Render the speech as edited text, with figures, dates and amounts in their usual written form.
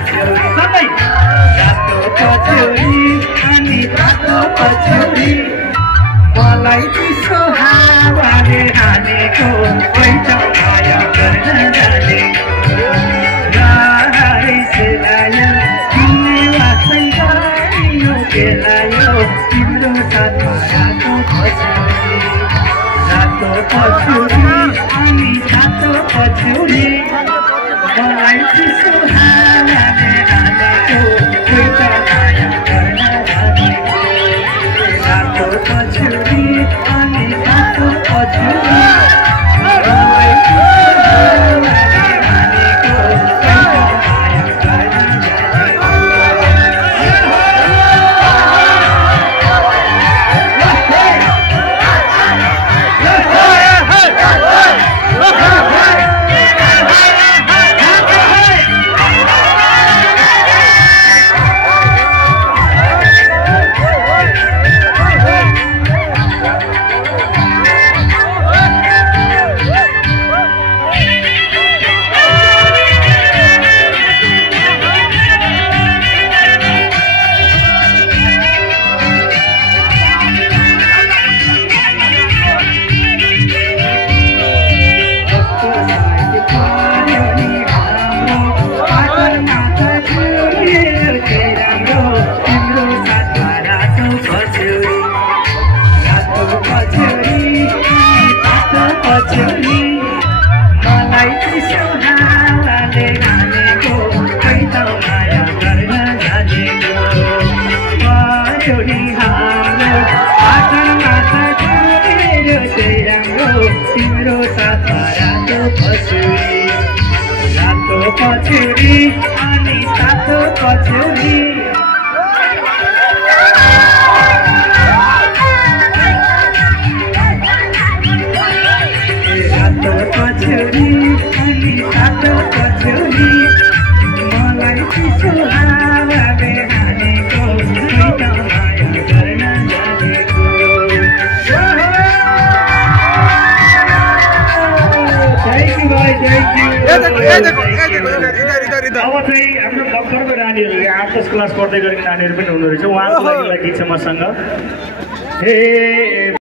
पछ्यौरी रातो पछ्यौरी अनि तातो पछ्यौरी मलाई चिसो हावाले हानेको पैसा माया गर्न जानेको राई सेलायो तिमीले वासै गरियो केलायो तिम्रो साथमा रातो पछ्यौरी रातो पछ्यौरी अनि तातो पछ्यौरी मलाई चिसो हावाले हानेको पैसा माया गर्न जानेको रातो पछ्यौरी अनि तातो पछ्यौरी मलाई चिसो हावाले हानेको पैसा माया गर्न तिम्रो साथमा रातो पछ्यौरी अनि तातो पछ्यौरी रातो पछ्यौरी अनि तातो पछ्यौरी मलाई चिसो हावाले हानेको पैसा माया गर्न जानेको अब चाहिँ हाम्रो भर्खरको नानीहरूले 8-10 क्लास पढ्दै गरेको नानीहरू पनि हुनुहुँदो रहेछ उहाँको लागि गीत छ मसँग।